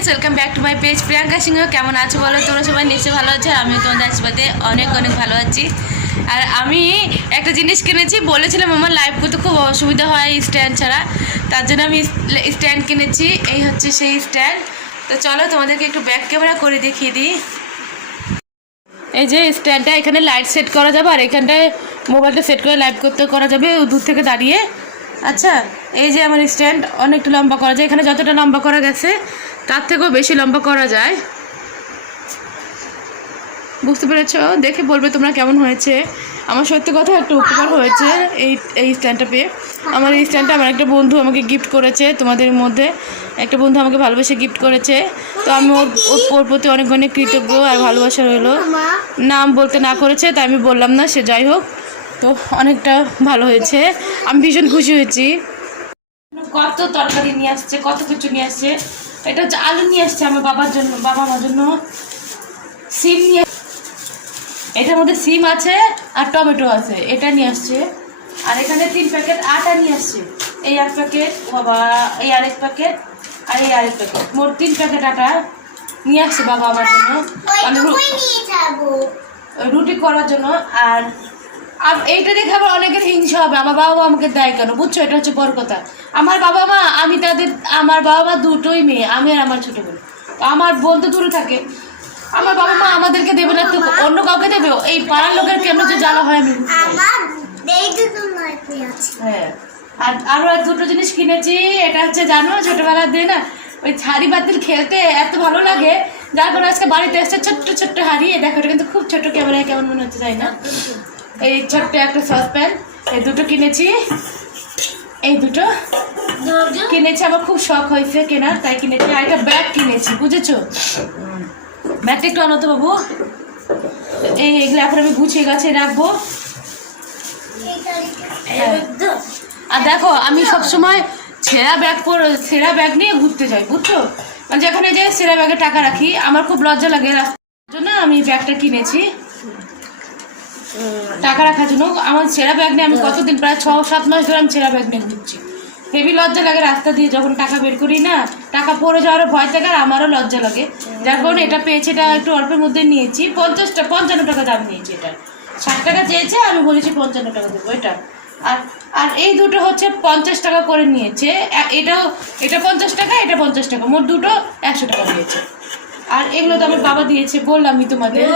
Friends, welcome back to my page. Priyanka Singh কেমন আছো বলো? তোমরা সবাই নিশ্চয়ই ভালো আছো। আমিও তোমাদের আশীর্বাদে অনেক অনেক ভালো আছি। আর আমি একটা জিনিস কিনেছি, বলেছিলাম আমার লাইভ করতে খুব অসুবিধা হয় স্ট্যান্ড ছাড়া, তার জন্য আমি স্ট্যান্ড কিনেছি। এই হচ্ছে সেই স্ট্যান্ড। তো চলো তোমাদেরকে একটু ব্যাক ক্যামেরা করে দেখিয়ে দিই। এই যে স্ট্যান্ডটা, এখানে লাইট সেট করা যাবে আর এখানটায় মোবাইলটা সেট করে লাইভ করতে করা যাবে দূর থেকে দাঁড়িয়ে। আচ্ছা, এই যে আমার স্ট্যান্ড অনেকটা লম্বা করা যায়, এখানে যতটা লম্বা করা গেছে তার থেকেও বেশি লম্বা করা যায়। বুঝতে পেরেছ? দেখে বলবে তোমরা কেমন হয়েছে। আমার সত্যি কথা একটু উপকার হয়েছে এই স্ট্যান্ডটা পেয়ে। আমার এই স্ট্যান্ডটা আমার একটা বন্ধু আমাকে গিফট করেছে, তোমাদের মধ্যে একটা বন্ধু আমাকে ভালোবেসে গিফট করেছে। তো আমি ওর প্রতি অনেক অনেক কৃতজ্ঞ আর ভালোবাসা রইলো। নাম বলতে না করেছে তাই আমি বললাম না, সে যাই হোক। তো অনেকটা ভালো হয়েছে, আমি ভীষণ খুশি হয়েছি। কত তরকারি নিয়ে আসছে, কত কিছু নিয়ে আসছে। এটা হচ্ছে আলু নিয়ে আসছে আমার বাবার জন্য, বাবা আমার জন্য সিম নিয়ে, এটার মধ্যে সিম আছে আর টমেটো আছে, এটা নিয়ে আসছে। আর এখানে 3 প্যাকেট আটা নিয়ে আসছে। এই 1 প্যাকেট, বাবা এই আরেক প্যাকেট, আর এই আরেক প্যাকেট, মোট 3 প্যাকেট আটা নিয়ে আসছে বাবা আমার জন্য, রুটি করার জন্য। আর এইটা দেখে আবার অনেকের হিংসা হবে, আমার বাবা মা আমাকে দেয় কেন, বুঝছো? এটা হচ্ছে বড় কথা। আমার বাবা মা, আমার বাবা মা দুটোই মেয়ে, আমি আর আমার ছোটো বোন। আমার বোন তো দূরে থাকে, আমার বাবা মা আমাদেরকে দেবে না তো অন্য কাউকে দেবে? এই পাড়ার লোকের কেন যে জ্বালা হয় আমি। হ্যাঁ, আর আরো 2টো জিনিস কিনেছি। এটা হচ্ছে জানো, ছোটবেলার দিন না ওই হাড়ি বাতিল খেলতে এত ভালো লাগে, যার কারণে আজকে বাড়িতে এসছে ছোট্ট ছোট্ট হাড়ি। দেখো, এটা কিন্তু খুব ছোট, ক্যামেরায় কেমন মনে হচ্ছে তাই না? এই ছোট্ট একটা সসপ্যান, এই 2টো কিনেছি। এই 2টো কিনেছি, আমার খুব শখ হয়েছে কেনার, তাই কিনেছি। আর একটা ব্যাগ কিনেছি, বুঝেছো? ব্যাগটা একটু আনো তো বাবু। এগুলো এখন আমি গুছিয়ে গাছে রাখবো। আর দেখো, আমি সবসময় ছেঁড়া ব্যাগ নিয়ে ঘুরতে যাই, বুঝছো? মানে যেখানে যে ছেঁড়া ব্যাগে টাকা রাখি, আমার খুব লজ্জা লাগে, রাস্তার জন্য আমি ব্যাগটা কিনেছি টাকা রাখার জন্য। আমার ছেঁড়া ব্যাগ নিয়ে আমি কতদিন, প্রায় 6-7 মাস ধরে আমি ছেঁড়া ব্যাগ নিয়ে ঘুরছি। হেভি লজ্জা লাগে রাস্তা দিয়ে যখন টাকা বের করি না, টাকা পড়ে যাওয়ারও ভয় থাকে আর আমারও লজ্জা লাগে। যার কারণে এটা পেয়েছি, এটা একটু অল্পের মধ্যে নিয়েছি। 55 টাকা দাম নিয়েছি। এটা 60 টাকা চেয়েছে, আমি বলেছি 55 টাকা দেবো এটা। আর এই 2টো হচ্ছে 50 টাকা করে নিয়েছে। এটা 50 টাকা, এটা 50 টাকা, মোট 2টো 100 টাকা দিয়েছে। আর এগুলো তো আমার বাবা দিয়েছে, বললামই তোমাদের।